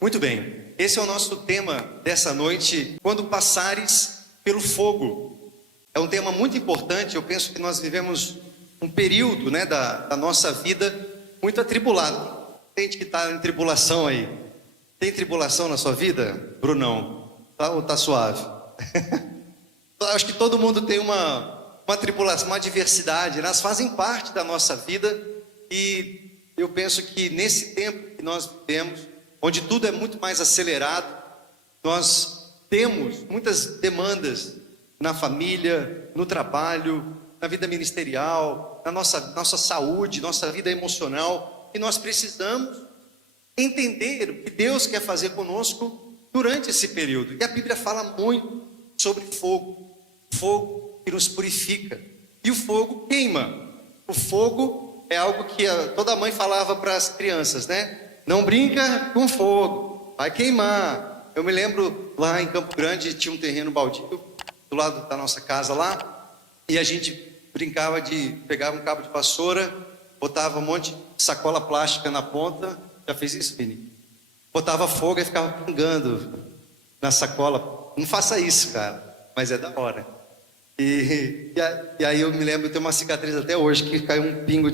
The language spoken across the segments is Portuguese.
Muito bem, esse é o nosso tema dessa noite, quando passares pelo fogo. É um tema muito importante. Eu penso que nós vivemos um período, da nossa vida muito atribulado. Tem gente que está em tribulação aí. Tem tribulação na sua vida, Brunão? Ou está suave? Acho que todo mundo tem uma tribulação, uma adversidade, elas fazem parte da nossa vida. E eu penso que nesse tempo que nós vivemos, onde tudo é muito mais acelerado, nós temos muitas demandas na família, no trabalho, na vida ministerial, na nossa saúde, nossa vida emocional, e nós precisamos entender o que Deus quer fazer conosco durante esse período. E a Bíblia fala muito sobre fogo que nos purifica, e o fogo queima. O fogo é algo que toda mãe falava para as crianças, Não brinca com fogo, vai queimar. Eu me lembro lá em Campo Grande tinha um terreno baldio do lado da nossa casa lá, e a gente brincava pegava um cabo de vassoura, botava um monte de sacola plástica na ponta. Já fez isso, Vini? Botava fogo e ficava pingando na sacola. Não faça isso, cara, mas é da hora. E aí eu me lembro, eu tenho uma cicatriz até hoje, que caiu um pingo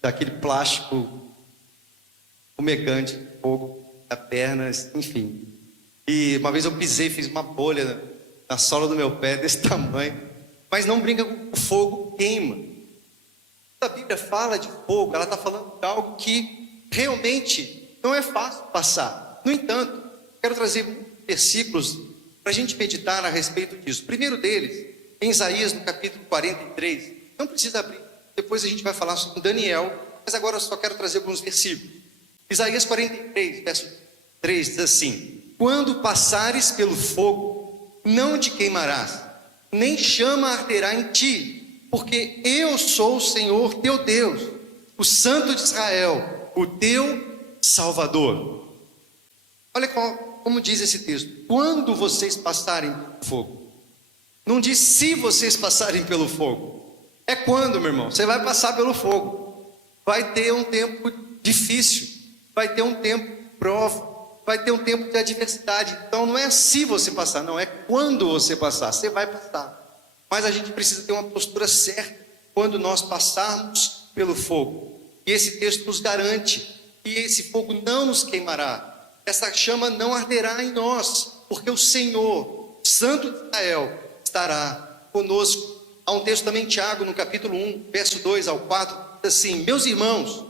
daquele plástico fumegante, fogo na perna, enfim. E uma vez eu pisei, fiz uma bolha na sola do meu pé, desse tamanho. Mas não brinca com o fogo, queima. A Bíblia fala de fogo, ela está falando de algo que realmente não é fácil passar. No entanto, quero trazer versículos para a gente meditar a respeito disso. O primeiro deles, em Isaías, no capítulo 43. Não precisa abrir, depois a gente vai falar sobre Daniel, mas agora eu só quero trazer alguns versículos. Isaías 43, verso 3, diz assim: quando passares pelo fogo, não te queimarás, nem chama arderá em ti, porque eu sou o Senhor teu Deus, o Santo de Israel, o teu Salvador. Olha como diz esse texto: quando vocês passarem pelo fogo. Não diz se vocês passarem pelo fogo. É quando, meu irmão, você vai passar pelo fogo. Vai ter um tempo difícil, vai ter um tempo de prova, vai ter um tempo de adversidade. Então não é se você passar, não, é quando você passar. Você vai passar. Mas a gente precisa ter uma postura certa quando nós passarmos pelo fogo. E esse texto nos garante que esse fogo não nos queimará. Essa chama não arderá em nós, porque o Senhor, Santo de Israel, estará conosco. Há um texto também em Tiago, no capítulo 1, verso 2 ao 4, diz assim: meus irmãos,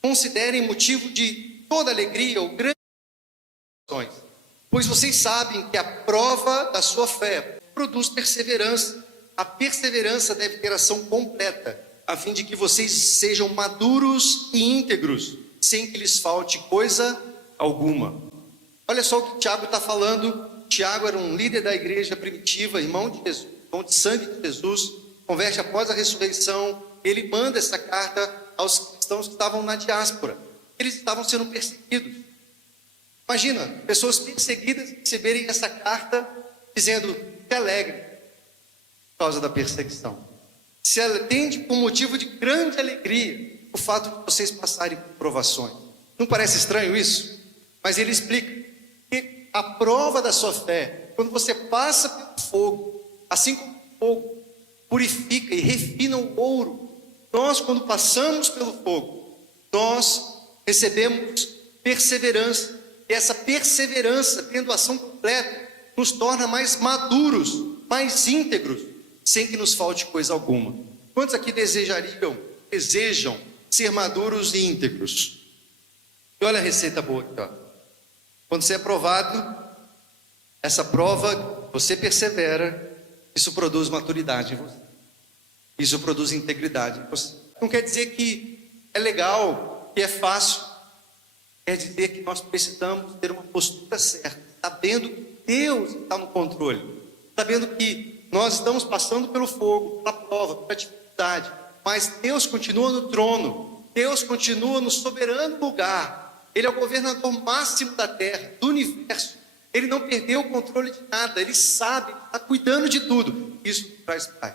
considerem motivo de toda alegria ou grande, pois vocês sabem que a prova da sua fé produz perseverança. A perseverança deve ter ação completa, a fim de que vocês sejam maduros e íntegros, sem que lhes falte coisa alguma. Olha só o que Tiago está falando. Tiago era um líder da igreja primitiva, irmão de Jesus, irmão de sangue de Jesus, converte após a ressurreição. Ele manda essa carta aos cristãos que estavam na diáspora. Eles estavam sendo perseguidos. Imagina, pessoas perseguidas receberem essa carta dizendo: se alegre por causa da perseguição. Se atende com motivo de grande alegria o fato de vocês passarem por provações. Não parece estranho isso? Mas ele explica que a prova da sua fé, quando você passa pelo fogo, assim como o fogo purifica e refina o ouro, nós, quando passamos pelo fogo, nós recebemos perseverança. E essa perseverança, tendo ação completa, nos torna mais maduros, mais íntegros, sem que nos falte coisa alguma. Quantos aqui desejam ser maduros e íntegros? E olha a receita boa aqui, ó. Quando você é provado, essa prova, você persevera, isso produz maturidade em você. Isso produz integridade em você. Não quer dizer que é legal, que é fácil. Quer dizer que nós precisamos ter uma postura certa, sabendo que Deus está no controle, sabendo que nós estamos passando pelo fogo, pela prova, pela dificuldade, mas Deus continua no trono, Deus continua no soberano lugar. Ele é o governador máximo da terra, do universo. Ele não perdeu o controle de nada, ele sabe, está cuidando de tudo. Isso traz paz.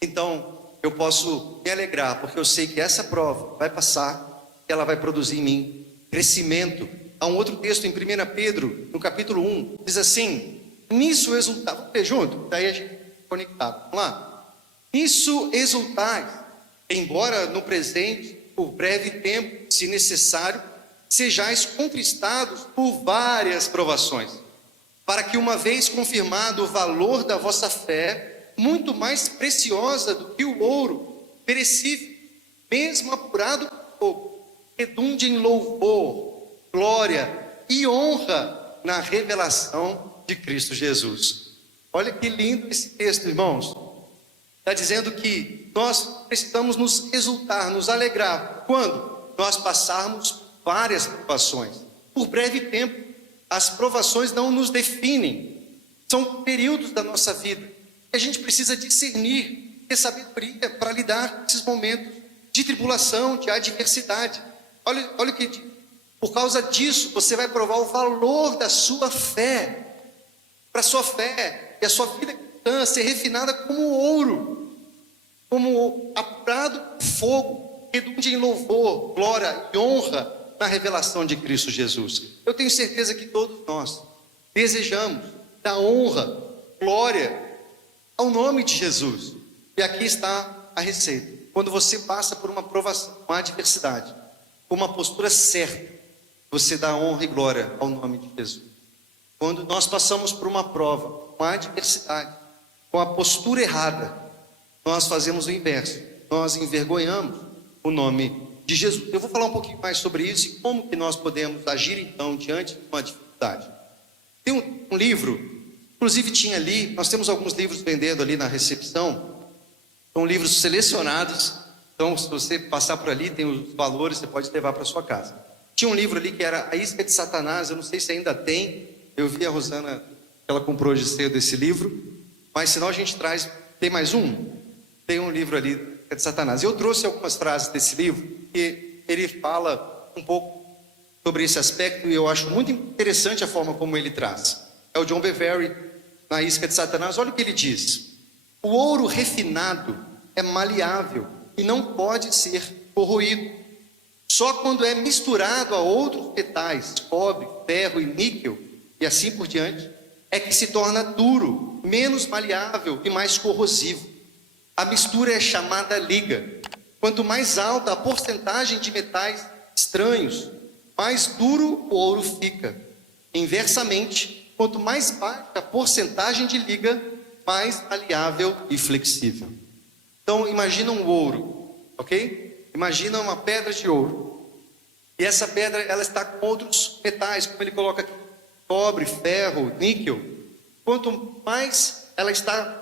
Então, eu posso me alegrar, porque eu sei que essa prova vai passar, ela vai produzir em mim crescimento, há um outro texto em 1 Pedro, no capítulo 1, diz assim: nisso exultai, vamos ver junto, daí a gente conectado, vamos lá. Nisso exultai, embora no presente, por breve tempo, se necessário, sejais contristados por várias provações, para que, uma vez confirmado o valor da vossa fé, muito mais preciosa do que o ouro perecível, mesmo apurado por fogo, redunde em louvor, glória e honra na revelação de Cristo Jesus. Olha que lindo esse texto, irmãos. Está dizendo que nós precisamos nos exultar, nos alegrar, quando nós passarmos várias provações, por breve tempo. As provações não nos definem, são períodos da nossa vida. A gente precisa discernir, ter sabedoria para lidar com esses momentos de tribulação, de adversidade. Olha o que diz. Por causa disso, você vai provar o valor da sua fé, para a sua fé e a sua vida cristã ser refinada como ouro, como apurado fogo, redunde em louvor, glória e honra na revelação de Cristo Jesus. Eu tenho certeza que todos nós desejamos dar honra, glória ao nome de Jesus. E aqui está a receita. Quando você passa por uma provação, uma adversidade, com uma postura certa, você dá honra e glória ao nome de Jesus. Quando nós passamos por uma prova, uma adversidade, com a postura errada, nós fazemos o inverso. Nós envergonhamos o nome de Jesus. Eu vou falar um pouquinho mais sobre isso e como que nós podemos agir então diante de uma dificuldade. Tem um livro, inclusive tinha ali, nós temos alguns livros vendendo ali na recepção, são livros selecionados, então se você passar por ali, tem os valores, você pode levar para sua casa. Tinha um livro ali que era A Isca de Satanás, eu não sei se ainda tem, eu vi a Rosana, ela comprou hoje cedo esse livro, mas senão a gente traz, tem mais um? Tem um livro ali de Satanás. Eu trouxe algumas frases desse livro, que ele fala um pouco sobre esse aspecto, e eu acho muito interessante a forma como ele traz. É o John Bevere, na Isca de Satanás. Olha o que ele diz: o ouro refinado é maleável e não pode ser corroído. Só quando é misturado a outros metais, cobre, ferro e níquel, e assim por diante, é que se torna duro, menos maleável e mais corrosivo. A mistura é chamada liga. Quanto mais alta a porcentagem de metais estranhos, mais duro o ouro fica. Inversamente, quanto mais baixa a porcentagem de liga, mais maleável e flexível. Então, imagina um ouro, ok? Imagina uma pedra de ouro. E essa pedra, ela está com outros metais, como ele coloca aqui, cobre, ferro, níquel. Quanto mais ela está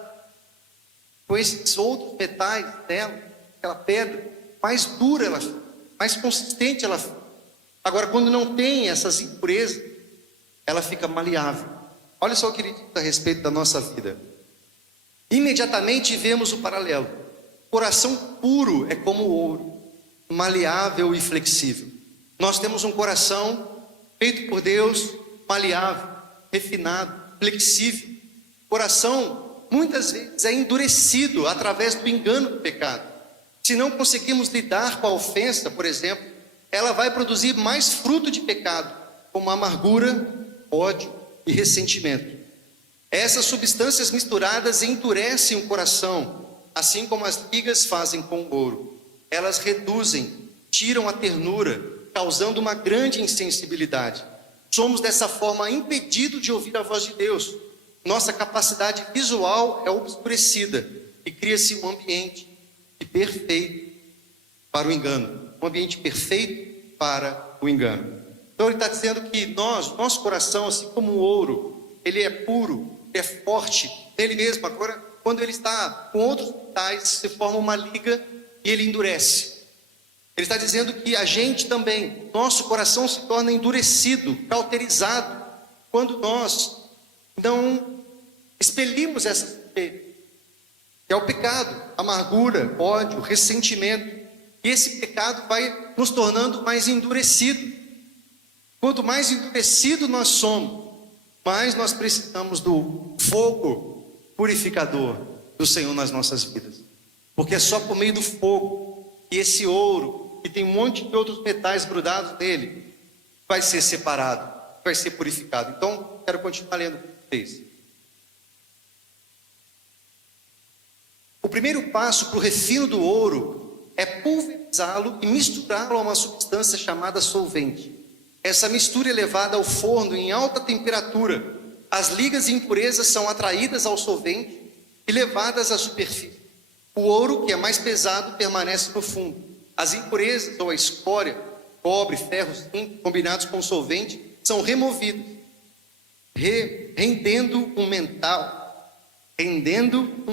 com esses outros metais dela, aquela pedra, mais dura ela fica, mais consistente ela fica. Agora, quando não tem essas impurezas, ela fica maleável. Olha só o que ele diz a respeito da nossa vida. Imediatamente vemos o paralelo. Coração puro é como o ouro, maleável e flexível. Nós temos um coração feito por Deus, maleável, refinado, flexível. Coração, muitas vezes, é endurecido através do engano do pecado. Se não conseguimos lidar com a ofensa, por exemplo, ela vai produzir mais fruto de pecado, como amargura, ódio e ressentimento. Essas substâncias misturadas endurecem o coração, assim como as ligas fazem com o ouro. Elas reduzem, tiram a ternura, causando uma grande insensibilidade. Somos dessa forma impedidos de ouvir a voz de Deus. Nossa capacidade visual é obscurecida e cria-se um ambiente perfeito para o engano. Um ambiente perfeito para o engano. Então ele está dizendo que nosso coração, assim como o ouro, ele é puro, é forte nele mesmo. Agora, quando ele está com outros metais, se forma uma liga e ele endurece. Ele está dizendo que a gente também, nosso coração se torna endurecido, cauterizado, quando nós não expelimos essa sujeira, que é o pecado, amargura, ódio, ressentimento. E esse pecado vai nos tornando mais endurecido. Quanto mais endurecido nós somos, mais nós precisamos do fogo purificador do Senhor nas nossas vidas. Porque é só por meio do fogo que esse ouro, que tem um monte de outros metais grudados nele, vai ser separado, vai ser purificado. Então, quero continuar lendo com vocês. O primeiro passo para o refino do ouro é pulverizá-lo e misturá-lo a uma substância chamada solvente. Essa mistura é levada ao forno em alta temperatura. As ligas e impurezas são atraídas ao solvente e levadas à superfície. O ouro, que é mais pesado, permanece no fundo. As impurezas ou a escória, cobre, ferro, zinco, combinados com o solvente, são removidos, rendendo um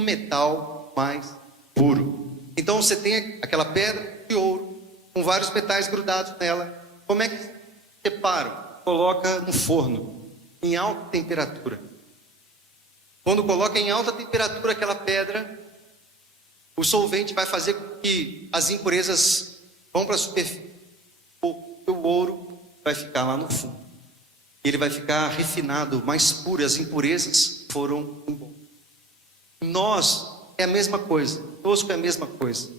metal mais puro. Então você tem aquela pedra de ouro com vários metais grudados nela. Como é que separam? Coloca no forno em alta temperatura. Quando coloca em alta temperatura aquela pedra, o solvente vai fazer com que as impurezas vão para a superfície. O ouro vai ficar lá no fundo. Ele vai ficar refinado, mais puro. As impurezas foram embora. Nós é a mesma coisa. Conosco é a mesma coisa.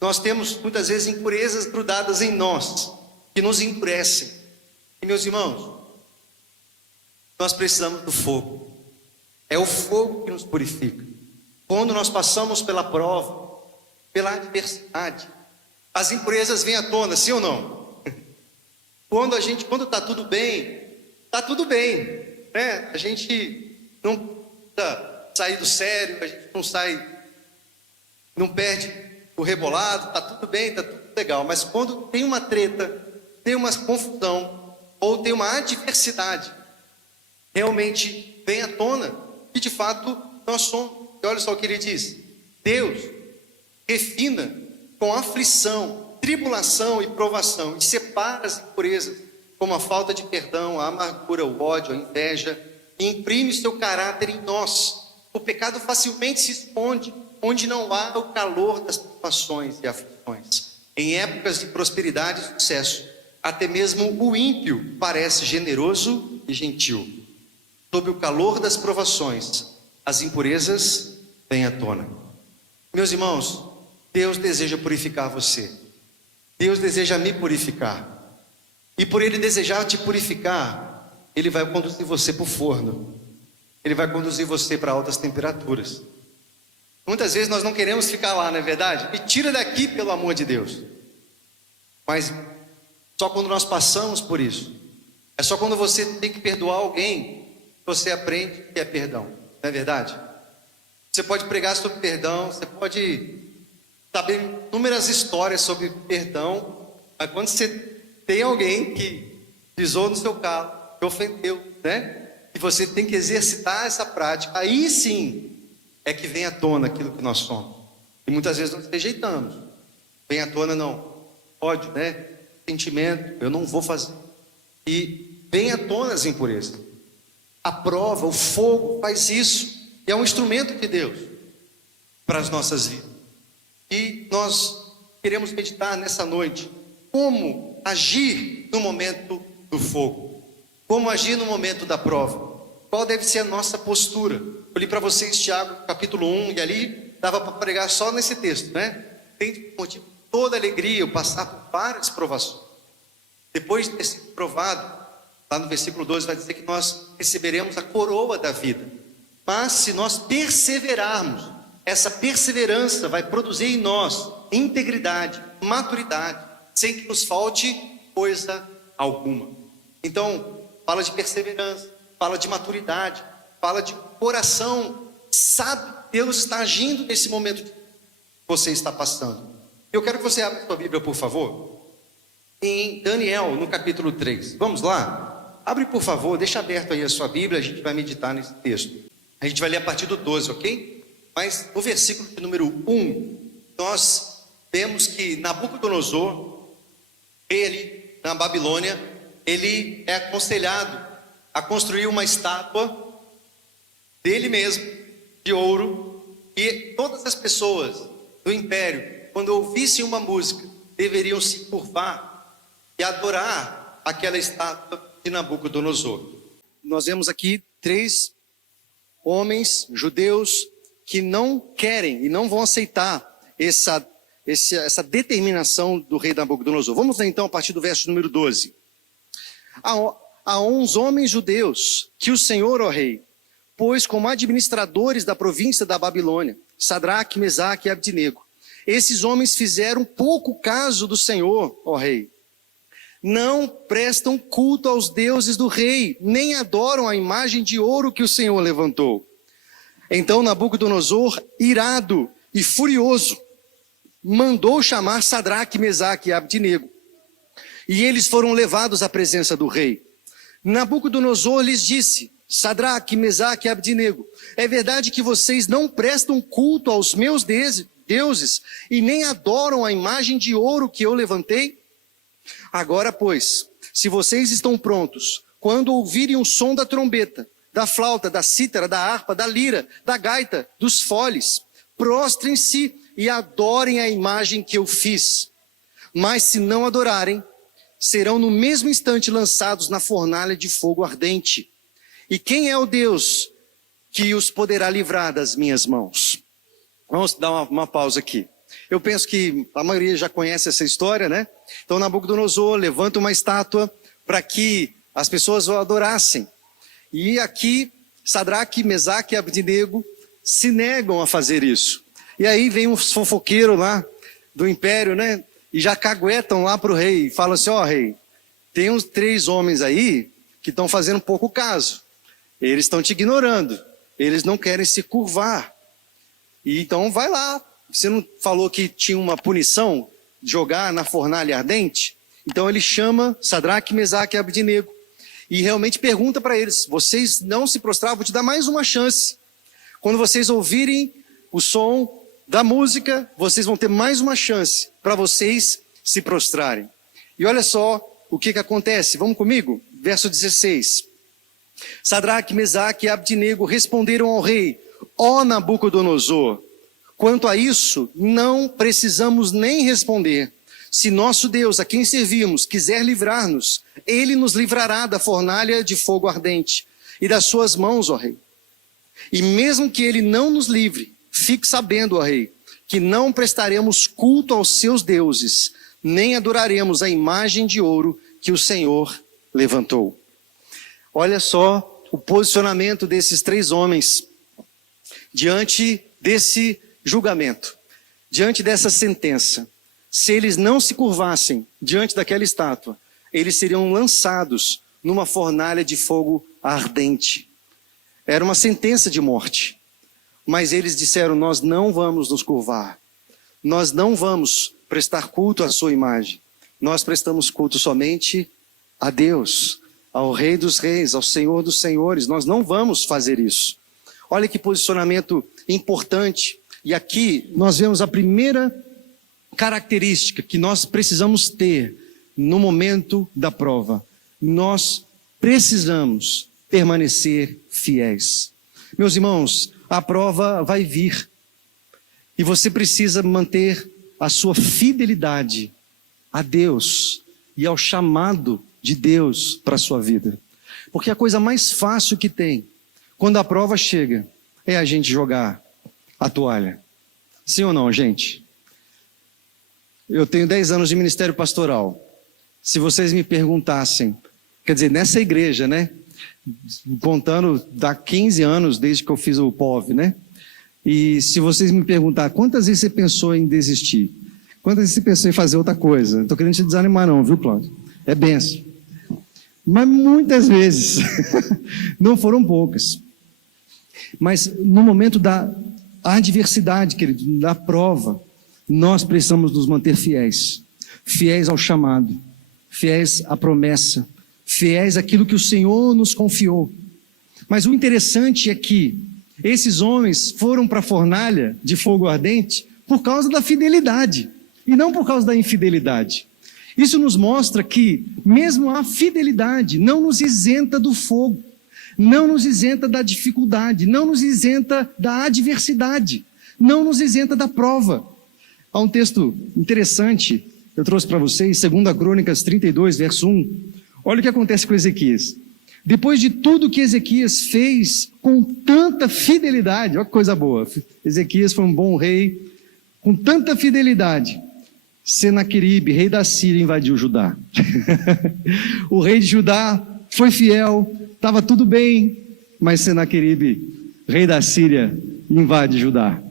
Nós temos muitas vezes impurezas grudadas em nós, que nos endurecem. E meus irmãos, nós precisamos do fogo. É o fogo que nos purifica. Quando nós passamos pela prova, pela adversidade, as impurezas vêm à tona, sim ou não? Quando está tudo bem, né? A gente não precisa sair do sério, a gente não perde o rebolado, está tudo bem, está tudo legal. Mas quando tem uma treta, tem uma confusão, ou tem uma adversidade, realmente vem à tona, e de fato nós somos. E olha só o que ele diz: Deus refina com aflição, tribulação e provação, e separa as impurezas, como a falta de perdão, a amargura, o ódio, a inveja, e imprime seu caráter em nós. O pecado facilmente se esconde onde não há o calor das provações e aflições. Em épocas de prosperidade e sucesso, até mesmo o ímpio parece generoso e gentil. Sob o calor das provações, as impurezas vêm à tona. Meus irmãos, Deus deseja purificar você. Deus deseja me purificar. E por Ele desejar te purificar, Ele vai conduzir você para o forno. Ele vai conduzir você para altas temperaturas. Muitas vezes nós não queremos ficar lá, não é verdade? Me tira daqui, pelo amor de Deus. Mas só quando nós passamos por isso, é só quando você tem que perdoar alguém, você aprende o que é perdão, não é verdade? Você pode pregar sobre perdão, você pode saber inúmeras histórias sobre perdão, mas quando você tem alguém que pisou no seu carro, que ofendeu, né? E você tem que exercitar essa prática, aí sim é que vem à tona aquilo que nós somos. E muitas vezes nós rejeitamos. Vem à tona não, ódio, né? Sentimento, eu não vou fazer. E vem à tona as impurezas. A prova, o fogo faz isso. E é um instrumento de Deus para as nossas vidas. E nós queremos meditar nessa noite como agir no momento do fogo, como agir no momento da prova, qual deve ser a nossa postura. Eu li para vocês Tiago capítulo 1, e ali dava para pregar só nesse texto, né? Tem motivo de toda alegria eu passar por várias provações. Depois de ter sido provado, lá no versículo 12 vai dizer que nós receberemos a coroa da vida. Mas se nós perseverarmos, essa perseverança vai produzir em nós integridade, maturidade, sem que nos falte coisa alguma. Então, fala de perseverança, fala de maturidade, fala de coração, sabe que Deus está agindo nesse momento que você está passando. Eu quero que você abra a sua Bíblia, por favor, em Daniel, no capítulo 3. Vamos lá? Abre, por favor, deixa aberto aí a sua Bíblia, a gente vai meditar nesse texto. A gente vai ler a partir do 12, ok? Mas no versículo de número 1, nós vemos que Nabucodonosor, ele, na Babilônia, ele é aconselhado a construir uma estátua dele mesmo, de ouro, e todas as pessoas do império, quando ouvissem uma música, deveriam se curvar e adorar aquela estátua de Nabucodonosor. Nós vemos aqui 3 homens judeus que não querem e não vão aceitar essa determinação do rei Nabucodonosor. Vamos ler então a partir do verso número 12. a uns homens judeus que o Senhor, ó rei, pôs como administradores da província da Babilônia, Sadraque, Mesaque e Abdinego. Esses homens fizeram pouco caso do Senhor, ó rei. Não prestam culto aos deuses do rei, nem adoram a imagem de ouro que o Senhor levantou. Então Nabucodonosor, irado e furioso, mandou chamar Sadraque, Mesaque e Abdinego. E eles foram levados à presença do rei. Nabucodonosor lhes disse: Sadraque, Mesaque e Abdinego, é verdade que vocês não prestam culto aos meus deuses e nem adoram a imagem de ouro que eu levantei? Agora, pois, se vocês estão prontos, quando ouvirem o som da trombeta, da flauta, da cítara, da harpa, da lira, da gaita, dos foles, prostrem-se e adorem a imagem que eu fiz. Mas se não adorarem, serão no mesmo instante lançados na fornalha de fogo ardente. E quem é o Deus que os poderá livrar das minhas mãos? Vamos dar uma pausa aqui. Eu penso que a maioria já conhece essa história, né? Então Nabucodonosor levanta uma estátua para que as pessoas o adorassem. E aqui Sadraque, Mesaque e Abdinego se negam a fazer isso. E aí vem uns fofoqueiros lá do império, né? E já caguetam lá para o rei e falam assim: ó rei, tem uns 3 homens aí que estão fazendo pouco caso. Eles estão te ignorando. Eles não querem se curvar. E então vai lá. Você não falou que tinha uma punição de jogar na fornalha ardente? Então ele chama Sadraque, Mesaque e Abdinego e realmente pergunta para eles: vocês não se prostraram? Vou te dar mais uma chance. Quando vocês ouvirem o som da música, vocês vão ter mais uma chance para vocês se prostrarem. E olha só o que acontece. Vamos comigo? Verso 16. Sadraque, Mesaque e Abdinego responderam ao rei: ó Nabucodonosor, quanto a isso, não precisamos nem responder. Se nosso Deus, a quem servimos, quiser livrar-nos, ele nos livrará da fornalha de fogo ardente e das suas mãos, ó rei. E mesmo que ele não nos livre, fique sabendo, ó rei, que não prestaremos culto aos seus deuses, nem adoraremos a imagem de ouro que o Senhor levantou. Olha só o posicionamento desses 3 homens diante desse julgamento, diante dessa sentença. Se eles não se curvassem diante daquela estátua, eles seriam lançados numa fornalha de fogo ardente. Era uma sentença de morte. Mas eles disseram: nós não vamos nos curvar. Nós não vamos prestar culto à sua imagem. Nós prestamos culto somente a Deus, ao Rei dos Reis, ao Senhor dos Senhores. Nós não vamos fazer isso. Olha que posicionamento importante. E aqui nós vemos a primeira característica que nós precisamos ter no momento da prova. Nós precisamos permanecer fiéis. Meus irmãos, a prova vai vir. E você precisa manter a sua fidelidade a Deus e ao chamado de Deus para a sua vida. Porque a coisa mais fácil que tem, quando a prova chega, é a gente jogar a toalha. Sim ou não, gente? Eu tenho 10 anos de ministério pastoral. Se vocês me perguntassem, quer dizer, nessa igreja, né? Contando dá 15 anos desde que eu fiz o POV, né? E se vocês me perguntar quantas vezes você pensou em desistir? Quantas vezes você pensou em fazer outra coisa? Não estou querendo te desanimar não, viu, Cláudio? É benção. Mas muitas vezes, não foram poucas. Mas no momento da adversidade, querido, da prova, nós precisamos nos manter fiéis. Fiéis ao chamado, fiéis à promessa, fiéis àquilo que o Senhor nos confiou. Mas o interessante é que esses homens foram para a fornalha de fogo ardente por causa da fidelidade e não por causa da infidelidade. Isso nos mostra que mesmo a fidelidade não nos isenta do fogo, não nos isenta da dificuldade, não nos isenta da adversidade, não nos isenta da prova. Há um texto interessante, eu trouxe para vocês, 2 Crônicas 32, verso 1. Olha o que acontece com Ezequias. Depois de tudo que Ezequias fez com tanta fidelidade, olha que coisa boa, Ezequias foi um bom rei, com tanta fidelidade, Senaqueribe, rei da Síria, invadiu Judá. O rei de Judá foi fiel, estava tudo bem, mas Senaqueribe, rei da Síria, invade Judá.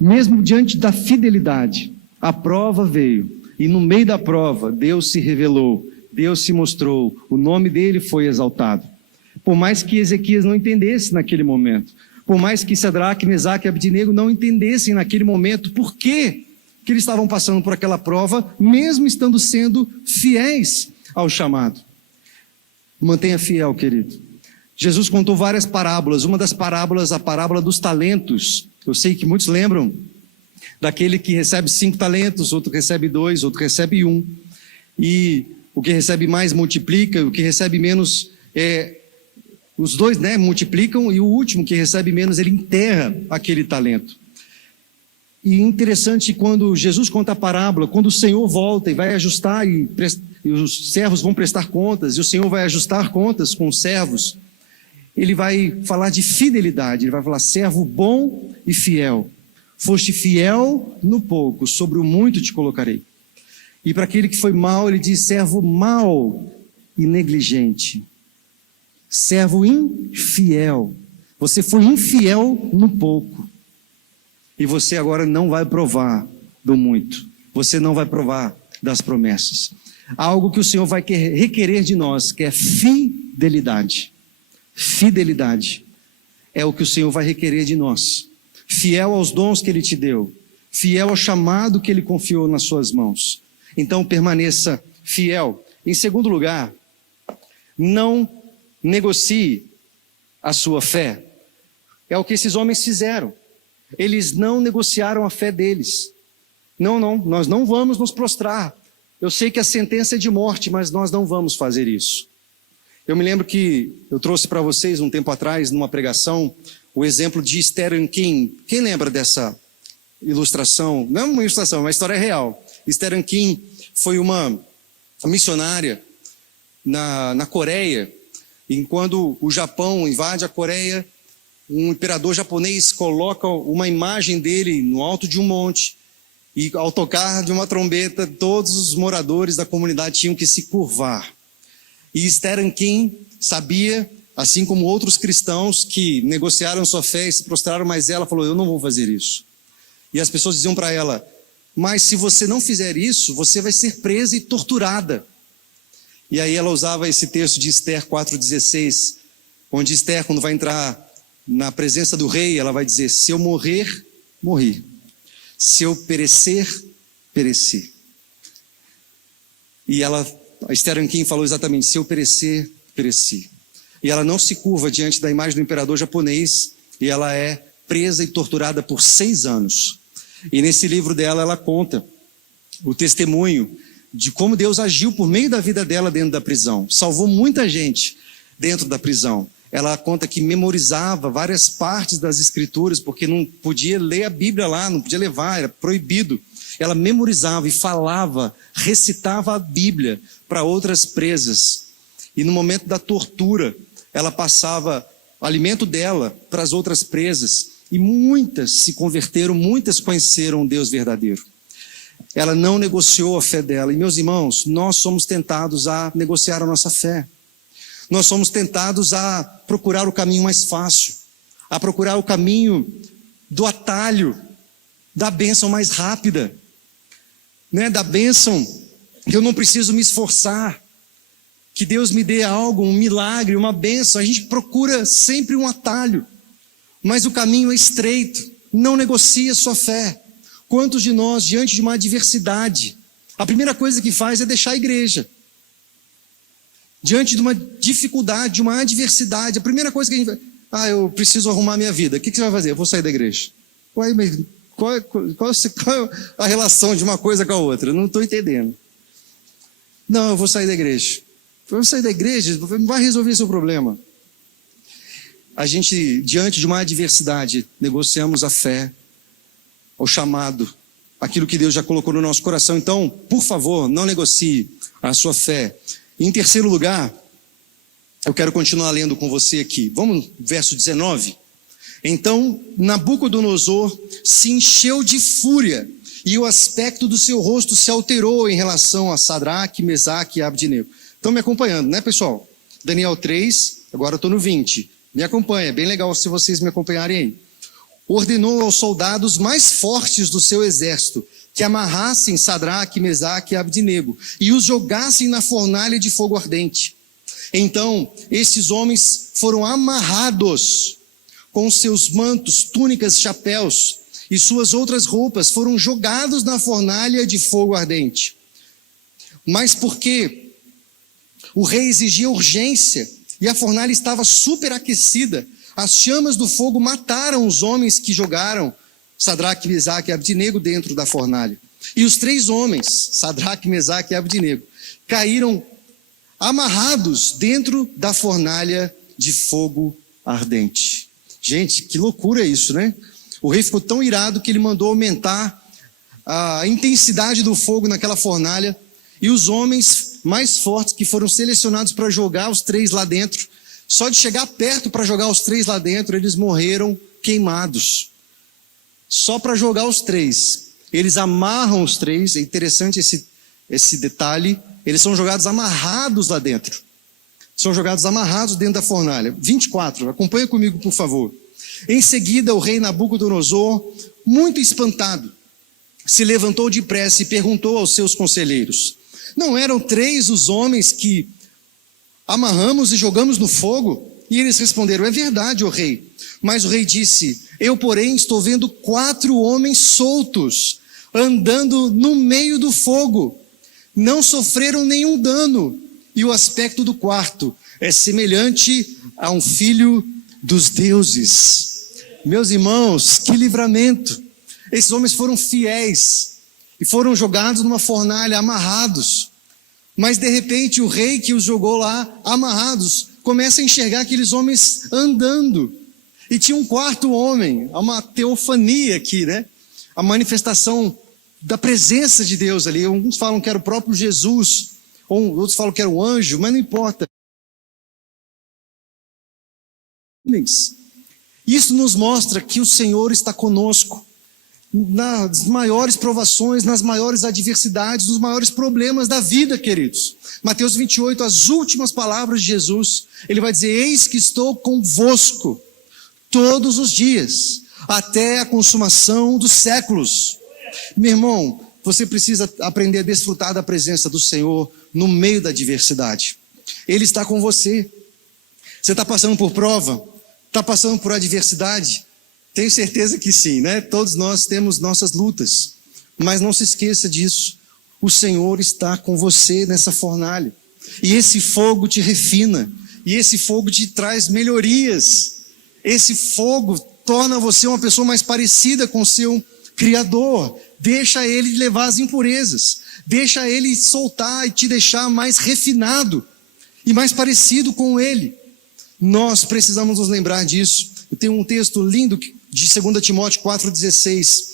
Mesmo diante da fidelidade, a prova veio, e no meio da prova, Deus se revelou, Deus se mostrou, o nome dele foi exaltado. Por mais que Ezequias não entendesse naquele momento, por mais que Sadraque, Mesaque e Abdinego não entendessem naquele momento por que eles estavam passando por aquela prova, mesmo estando sendo fiéis ao chamado. Mantenha fiel, querido. Jesus contou várias parábolas, uma das parábolas, a parábola dos talentos. Eu sei que muitos lembram daquele que recebe 5 talentos, outro recebe 2, outro recebe 1. E o que recebe mais multiplica, o que recebe menos, os dois multiplicam, e o último que recebe menos, ele enterra aquele talento. E interessante, quando Jesus conta a parábola, quando o Senhor volta e vai ajustar, e os servos vão prestar contas, e o Senhor vai ajustar contas com os servos, ele vai falar de fidelidade, ele vai falar: servo bom e fiel, foste fiel no pouco, sobre o muito te colocarei. E para aquele que foi mau, ele diz: servo mau e negligente, servo infiel, você foi infiel no pouco, e você agora não vai provar do muito, você não vai provar das promessas. Algo que o Senhor vai requerer de nós, que é fidelidade. Fidelidade é o que o Senhor vai requerer de nós. Fiel aos dons que Ele te deu, fiel ao chamado que Ele confiou nas suas mãos. Então permaneça fiel. Em segundo lugar, não negocie a sua fé. É o que esses homens fizeram. Eles não negociaram a fé deles. Não, nós não vamos nos prostrar. Eu sei que a sentença é de morte, mas nós não vamos fazer isso. Eu me lembro que eu trouxe para vocês um tempo atrás, numa pregação, o exemplo de Stephen King. Quem lembra dessa ilustração? Não é uma ilustração, é uma história real. Stephen King foi uma missionária na Coreia, e quando o Japão invade a Coreia, um imperador japonês coloca uma imagem dele no alto de um monte, e ao tocar de uma trombeta, todos os moradores da comunidade tinham que se curvar. E Stephen King sabia, assim como outros cristãos que negociaram sua fé e se prostraram, mas ela falou: eu não vou fazer isso. E as pessoas diziam para ela: mas se você não fizer isso, você vai ser presa e torturada. E aí ela usava esse texto de Esther 4,16, onde Esther, quando vai entrar na presença do rei, ela vai dizer: se eu morrer, morri. Se eu perecer, pereci. E a Stephen King falou exatamente: se eu perecer, pereci. E ela não se curva diante da imagem do imperador japonês, e ela é presa e torturada por 6 anos. E nesse livro dela, ela conta o testemunho de como Deus agiu por meio da vida dela dentro da prisão. Salvou muita gente dentro da prisão. Ela conta que memorizava várias partes das escrituras, porque não podia ler a Bíblia lá, não podia levar, era proibido. Ela memorizava e falava, recitava a Bíblia para outras presas. E no momento da tortura, ela passava o alimento dela para as outras presas. E muitas se converteram, muitas conheceram o Deus verdadeiro. Ela não negociou a fé dela. E meus irmãos, nós somos tentados a negociar a nossa fé. Nós somos tentados a procurar o caminho mais fácil, a procurar o caminho do atalho, da bênção mais rápida, da bênção que eu não preciso me esforçar, que Deus me dê algo, um milagre, uma bênção. A gente procura sempre um atalho, mas o caminho é estreito. Não negocie a sua fé. Quantos de nós, diante de uma adversidade, a primeira coisa que faz é deixar a igreja? Diante de uma dificuldade, de uma adversidade, a primeira coisa que a gente faz: eu preciso arrumar minha vida. O que você vai fazer? Eu vou sair da igreja. Ué, mas qual é a relação de uma coisa com a outra? Eu não estou entendendo. Não, eu vou sair da igreja. Eu vou sair da igreja, não vai resolver seu problema. A gente, diante de uma adversidade, negociamos a fé, o chamado, aquilo que Deus já colocou no nosso coração. Então, por favor, não negocie a sua fé. Em terceiro lugar, eu quero continuar lendo com você aqui. Vamos no verso 19. Então Nabucodonosor se encheu de fúria e o aspecto do seu rosto se alterou em relação a Sadraque, Mesaque e Abdenego. Estão me acompanhando, né, pessoal? Daniel 3, agora eu estou no 20. Me acompanha, bem legal se vocês me acompanharem aí. Ordenou aos soldados mais fortes do seu exército que amarrassem Sadraque, Mesaque e Abdenego e os jogassem na fornalha de fogo ardente. Então, esses homens foram amarrados com seus mantos, túnicas, chapéus e suas outras roupas, foram jogados na fornalha de fogo ardente. Mas porque o rei exigia urgência e a fornalha estava superaquecida, as chamas do fogo mataram os homens que jogaram Sadraque, Mesaque e Abdenego dentro da fornalha. E os 3 homens, Sadraque, Mesaque e Abdenego, caíram amarrados dentro da fornalha de fogo ardente. Gente, que loucura isso, né? O rei ficou tão irado que ele mandou aumentar a intensidade do fogo naquela fornalha, e os homens mais fortes que foram selecionados para jogar os 3 lá dentro, só de chegar perto para jogar os 3 lá dentro, eles morreram queimados. Só para jogar os 3. Eles amarram os 3, é interessante esse detalhe, eles são jogados amarrados lá dentro. São jogados amarrados dentro da fornalha. 24, acompanha comigo, por favor. Em seguida, o rei Nabucodonosor, muito espantado, se levantou depressa e perguntou aos seus conselheiros: não eram 3 os homens que amarramos e jogamos no fogo? E eles responderam: é verdade, ó rei. Mas o rei disse: eu, porém, estou vendo 4 homens soltos, andando no meio do fogo. Não sofreram nenhum dano, e o aspecto do quarto é semelhante a um filho dos deuses. Meus irmãos, que livramento! Esses homens foram fiéis e foram jogados numa fornalha, amarrados. Mas de repente o rei que os jogou lá, amarrados, começa a enxergar aqueles homens andando. E tinha um 4º homem, há uma teofania aqui, né? A manifestação da presença de Deus ali. Uns falam que era o próprio Jesus, ou outros falam que era um anjo, mas não importa. Isso nos mostra que o Senhor está conosco nas maiores provações, nas maiores adversidades, nos maiores problemas da vida, queridos. Mateus 28, as últimas palavras de Jesus, ele vai dizer: eis que estou convosco todos os dias, até a consumação dos séculos. Meu irmão, você precisa aprender a desfrutar da presença do Senhor no meio da adversidade. Ele está com você. Você está passando por prova? Está passando por adversidade? Tenho certeza que sim, né? Todos nós temos nossas lutas. Mas não se esqueça disso. O Senhor está com você nessa fornalha. E esse fogo te refina. E esse fogo te traz melhorias. Esse fogo torna você uma pessoa mais parecida com o seu Criador. Deixa Ele levar as impurezas. Deixa Ele soltar e te deixar mais refinado e mais parecido com Ele. Nós precisamos nos lembrar disso. Eu tenho um texto lindo de 2 Timóteo 4,16,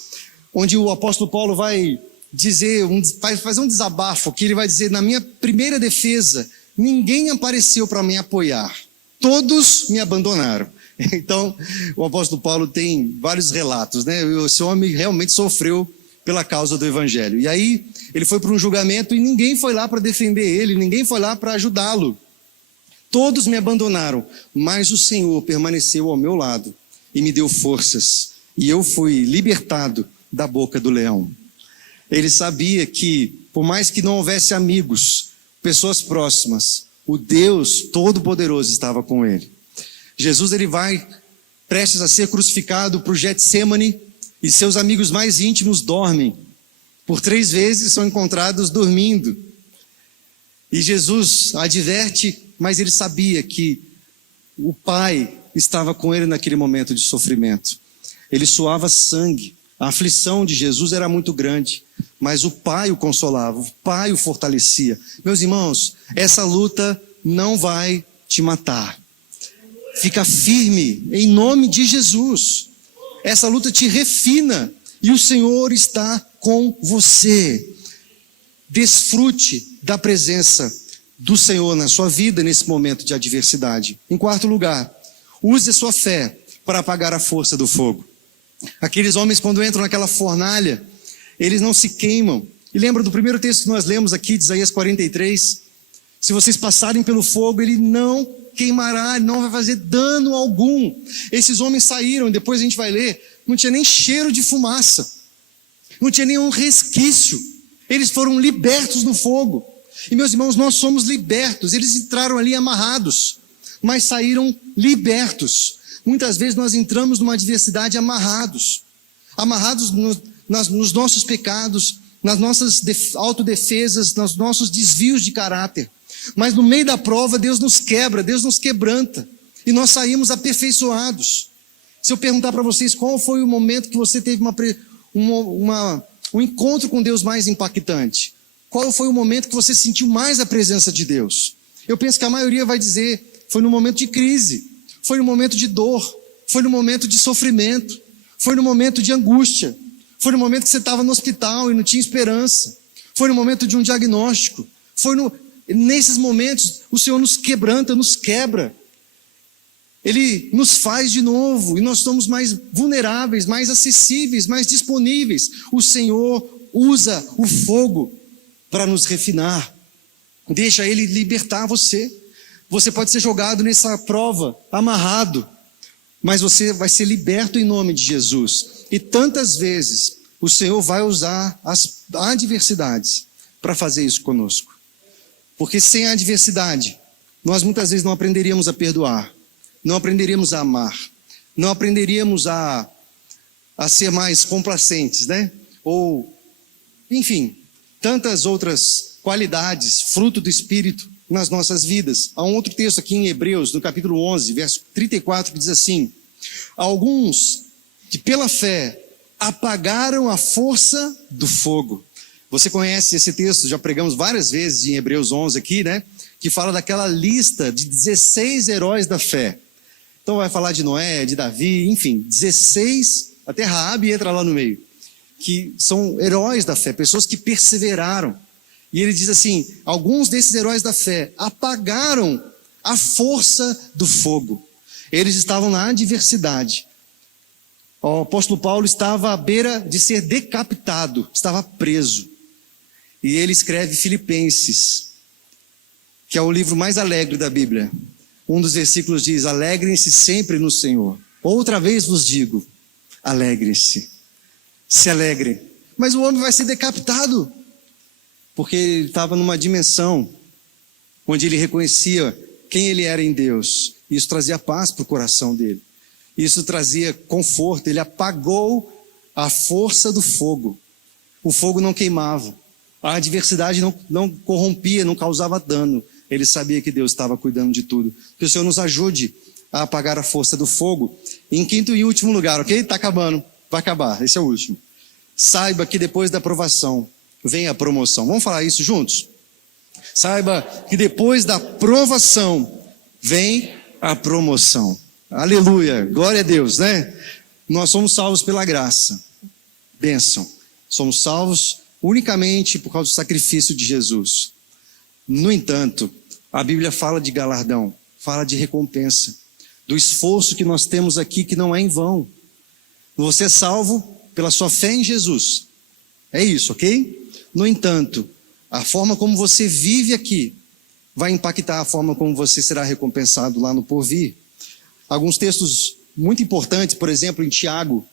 onde o apóstolo Paulo vai dizer, vai fazer um desabafo, que ele vai dizer: na minha primeira defesa, ninguém apareceu para me apoiar. Todos me abandonaram. Então, o apóstolo Paulo tem vários relatos, né? Esse homem realmente sofreu pela causa do evangelho. E aí, ele foi para um julgamento e ninguém foi lá para defender ele, ninguém foi lá para ajudá-lo. Todos me abandonaram, mas o Senhor permaneceu ao meu lado e me deu forças. E eu fui libertado da boca do leão. Ele sabia que, por mais que não houvesse amigos, pessoas próximas, o Deus Todo-Poderoso estava com ele. Jesus, ele vai prestes a ser crucificado para o Getsêmani, e seus amigos mais íntimos dormem. Por 3 vezes são encontrados dormindo. E Jesus adverte, mas ele sabia que o Pai estava com ele naquele momento de sofrimento. Ele suava sangue. A aflição de Jesus era muito grande, mas o Pai o consolava, o Pai o fortalecia. Meus irmãos, essa luta não vai te matar. Fica firme em nome de Jesus. Essa luta te refina e o Senhor está com você. Desfrute da presença do Senhor na sua vida nesse momento de adversidade. Em 4º lugar, use a sua fé para apagar a força do fogo. Aqueles homens, quando entram naquela fornalha, eles não se queimam. E lembra do primeiro texto que nós lemos aqui, de Isaías 43? Se vocês passarem pelo fogo, ele não queimará, não vai fazer dano algum. Esses homens saíram, depois a gente vai ler, não tinha nem cheiro de fumaça, não tinha nenhum resquício. Eles foram libertos no fogo. E meus irmãos, nós somos libertos. Eles entraram ali amarrados, mas saíram libertos. Muitas vezes nós entramos numa adversidade amarrados nos nossos pecados, nas nossas autodefesas, nos nossos desvios de caráter. Mas no meio da prova, Deus nos quebra, Deus nos quebranta, e nós saímos aperfeiçoados. Se eu perguntar para vocês qual foi o momento que você teve um encontro com Deus mais impactante, qual foi o momento que você sentiu mais a presença de Deus? Eu penso que a maioria vai dizer, foi no momento de crise, foi no momento de dor, foi no momento de sofrimento, foi no momento de angústia, foi no momento que você estava no hospital e não tinha esperança, foi no momento de um diagnóstico, nesses momentos o Senhor nos quebranta, nos quebra, Ele nos faz de novo, e nós somos mais vulneráveis, mais acessíveis, mais disponíveis. O Senhor usa o fogo para nos refinar, deixa Ele libertar você. Você pode ser jogado nessa prova, amarrado, mas você vai ser liberto em nome de Jesus. E tantas vezes o Senhor vai usar as adversidades para fazer isso conosco. Porque sem a adversidade, nós muitas vezes não aprenderíamos a perdoar, não aprenderíamos a amar, não aprenderíamos a ser mais complacentes, né? Ou, enfim, tantas outras qualidades, fruto do Espírito nas nossas vidas. Há um outro texto aqui em Hebreus, no capítulo 11, verso 34, que diz assim: alguns que pela fé apagaram a força do fogo. Você conhece esse texto, já pregamos várias vezes em Hebreus 11 aqui, né? Que fala daquela lista de 16 heróis da fé. Então vai falar de Noé, de Davi, enfim, 16, até Raabe entra lá no meio, que são heróis da fé, pessoas que perseveraram. E ele diz assim, alguns desses heróis da fé apagaram a força do fogo. Eles estavam na adversidade. O apóstolo Paulo estava à beira de ser decapitado, estava preso. E ele escreve Filipenses, que é o livro mais alegre da Bíblia. Um dos versículos diz, alegrem-se sempre no Senhor. Outra vez vos digo, alegrem-se, se alegrem. Mas o homem vai ser decapitado, porque ele estava numa dimensão onde ele reconhecia quem ele era em Deus. Isso trazia paz para o coração dele. Isso trazia conforto. Ele apagou a força do fogo. O fogo não queimava. A adversidade não corrompia, não causava dano. Ele sabia que Deus estava cuidando de tudo. Que o Senhor nos ajude a apagar a força do fogo. Em quinto e último lugar, ok? Está acabando. Vai acabar. Esse é o último. Saiba que depois da provação vem a promoção. Vamos falar isso juntos? Saiba que depois da provação vem a promoção. Aleluia. Glória a Deus, né? Nós somos salvos pela graça. Bênção. Somos salvos unicamente por causa do sacrifício de Jesus. No entanto, a Bíblia fala de galardão, fala de recompensa, do esforço que nós temos aqui, que não é em vão. Você é salvo pela sua fé em Jesus. É isso, ok? No entanto, a forma como você vive aqui vai impactar a forma como você será recompensado lá no porvir. Alguns textos muito importantes, por exemplo, em Tiago,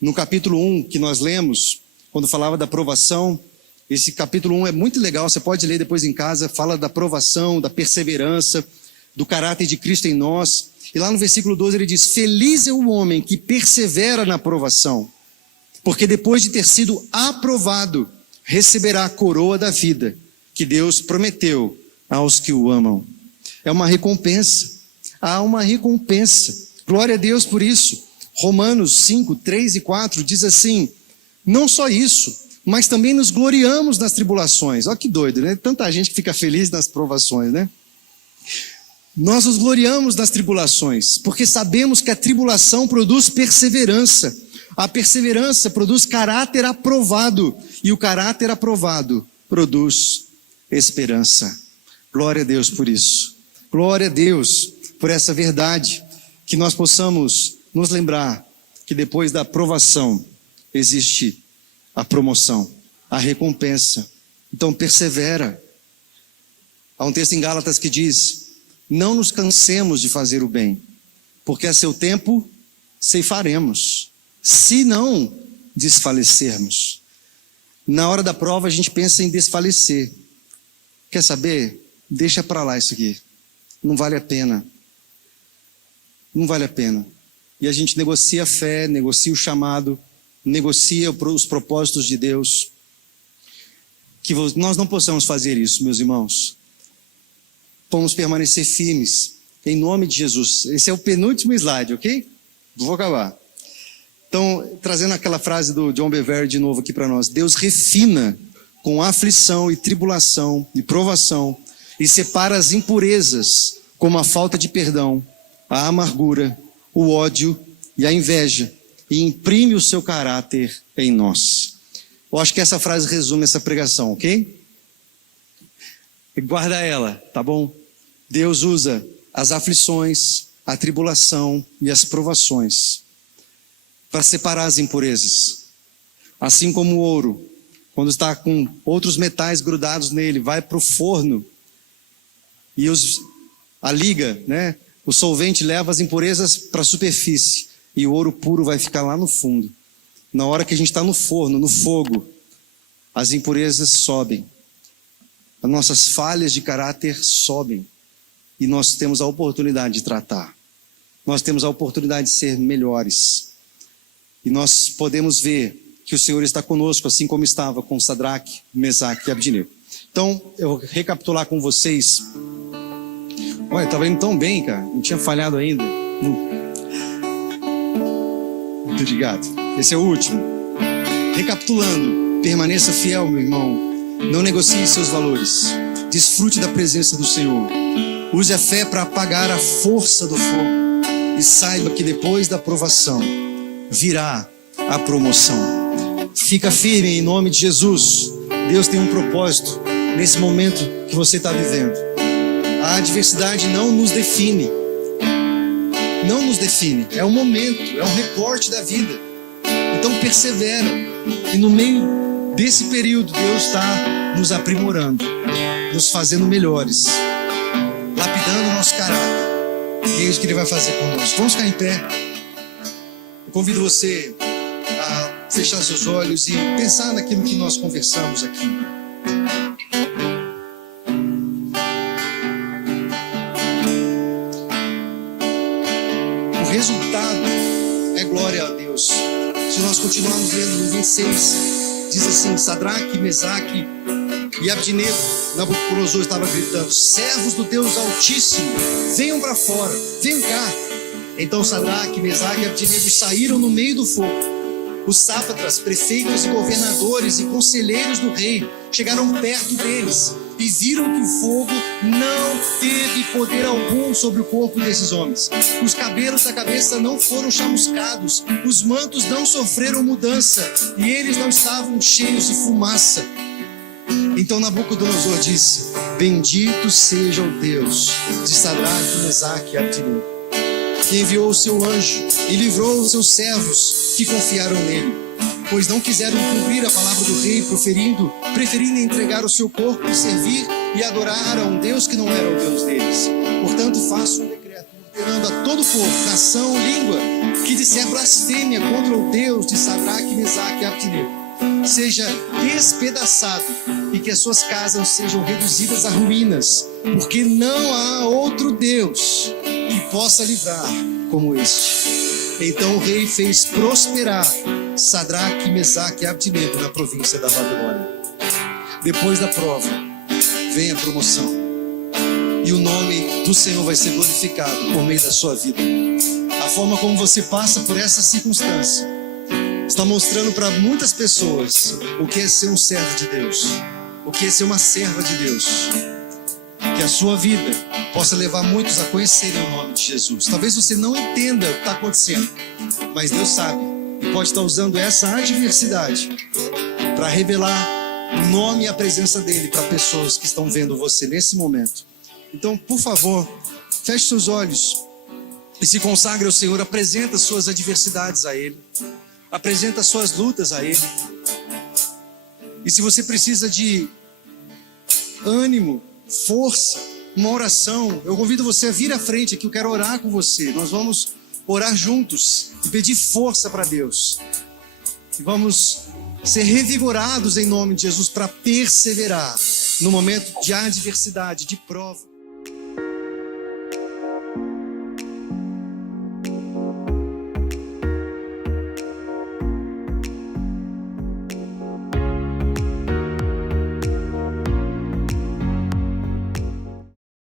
no capítulo 1, que nós lemos, quando falava da provação. Esse capítulo 1 é muito legal, você pode ler depois em casa, fala da provação, da perseverança, do caráter de Cristo em nós. E lá no versículo 12 ele diz, feliz é o homem que persevera na provação, porque depois de ter sido aprovado, receberá a coroa da vida, que Deus prometeu aos que o amam. É uma recompensa, há uma recompensa. Glória a Deus por isso. Romanos 5, 3 e 4 diz assim, não só isso, mas também nos gloriamos nas tribulações. Olha que doido, né? Tanta gente que fica feliz nas provações, né? Nós nos gloriamos nas tribulações, porque sabemos que a tribulação produz perseverança. A perseverança produz caráter aprovado, e o caráter aprovado produz esperança. Glória a Deus por isso. Glória a Deus por essa verdade, que nós possamos nos lembrar que depois da provação existe a promoção, a recompensa. Então persevera. Há um texto em Gálatas que diz: não nos cansemos de fazer o bem, porque a seu tempo ceifaremos, se não desfalecermos. Na hora da prova a gente pensa em desfalecer. Quer saber? Deixa para lá isso aqui. Não vale a pena. Não vale a pena. E a gente negocia a fé, negocia o chamado, negocia os propósitos de Deus. Que nós não possamos fazer isso, meus irmãos. Vamos permanecer firmes, em nome de Jesus. Esse é o penúltimo slide, ok? Vou acabar. Então, trazendo aquela frase do John Bevere de novo aqui para nós. Deus refina com aflição e tribulação e provação e separa as impurezas, como a falta de perdão, a amargura, o ódio e a inveja, e imprime o seu caráter em nós. Eu acho que essa frase resume essa pregação, ok? Guarda ela, tá bom? Deus usa as aflições, a tribulação e as provações para separar as impurezas. Assim como o ouro, quando está com outros metais grudados nele, vai para o forno e a liga, né? O solvente leva as impurezas para a superfície e o ouro puro vai ficar lá no fundo. Na hora que a gente está no forno, no fogo, as impurezas sobem. As nossas falhas de caráter sobem. E nós temos a oportunidade de tratar. Nós temos a oportunidade de ser melhores. E nós podemos ver que o Senhor está conosco, assim como estava com Sadraque, Mesaque e Abdinego. Então, eu vou recapitular com vocês. Olha, estava indo tão bem, cara. Não tinha falhado ainda. Muito obrigado. Esse é o último. Recapitulando, permaneça fiel, meu irmão. Não negocie seus valores. Desfrute da presença do Senhor. Use a fé para apagar a força do fogo. E saiba que depois da provação virá a promoção. Fica firme em nome de Jesus. Deus tem um propósito nesse momento que você está vivendo. A adversidade não nos define. Não nos define. É um momento, é um recorte da vida. Então persevera. E no meio desse período, Deus está nos aprimorando, nos fazendo melhores, lapidando o nosso caráter. E é isso que Ele vai fazer conosco. Vamos ficar em pé. Eu convido você a fechar seus olhos e pensar naquilo que nós conversamos aqui. O resultado é glória a Deus. Se nós continuarmos lendo no 26, diz assim: Sadraque, Mesaque e Abdinego, Nabucodonosor estava gritando: servos do Deus Altíssimo, venham para fora, venham cá. Então Sadraque, Mesaque e Abdinego saíram no meio do fogo. Os sátrapas, prefeitos e governadores e conselheiros do rei chegaram perto deles e viram que o fogo não teve poder algum sobre o corpo desses homens. Os cabelos da cabeça não foram chamuscados, os mantos não sofreram mudança e eles não estavam cheios de fumaça. Então Nabucodonosor disse: bendito seja o Deus de Sadraque, Mesaque e Abdinego, que enviou o seu anjo e livrou os seus servos que confiaram nele, pois não quiseram cumprir a palavra do rei, preferindo entregar o seu corpo e servir e adorar a um Deus que não era o Deus deles. Portanto, faço um decreto ordenando a todo povo, nação, língua, que disser blasfêmia contra o Deus de Sadraque, Mesaque e Abdinego, seja despedaçado e que as suas casas sejam reduzidas a ruínas, porque não há outro Deus que possa livrar como este. Então o rei fez prosperar Sadraque, Mesaque e Abdinego na província da Babilônia. Depois da prova, vem a promoção. E o nome do Senhor vai ser glorificado por meio da sua vida. A forma como você passa por essa circunstância está mostrando para muitas pessoas o que é ser um servo de Deus, o que é ser uma serva de Deus. Que a sua vida possa levar muitos a conhecerem o nome de Jesus. Talvez você não entenda o que está acontecendo, mas Deus sabe e pode estar usando essa adversidade para revelar o nome e a presença dele para pessoas que estão vendo você nesse momento. Então, por favor, feche seus olhos e se consagre ao Senhor. Apresenta suas adversidades a Ele, apresenta suas lutas a Ele. E se você precisa de ânimo, força, uma oração, eu convido você a vir à frente aqui, eu quero orar com você. Nós vamos orar juntos e pedir força para Deus. E vamos ser revigorados em nome de Jesus para perseverar no momento de adversidade, de prova.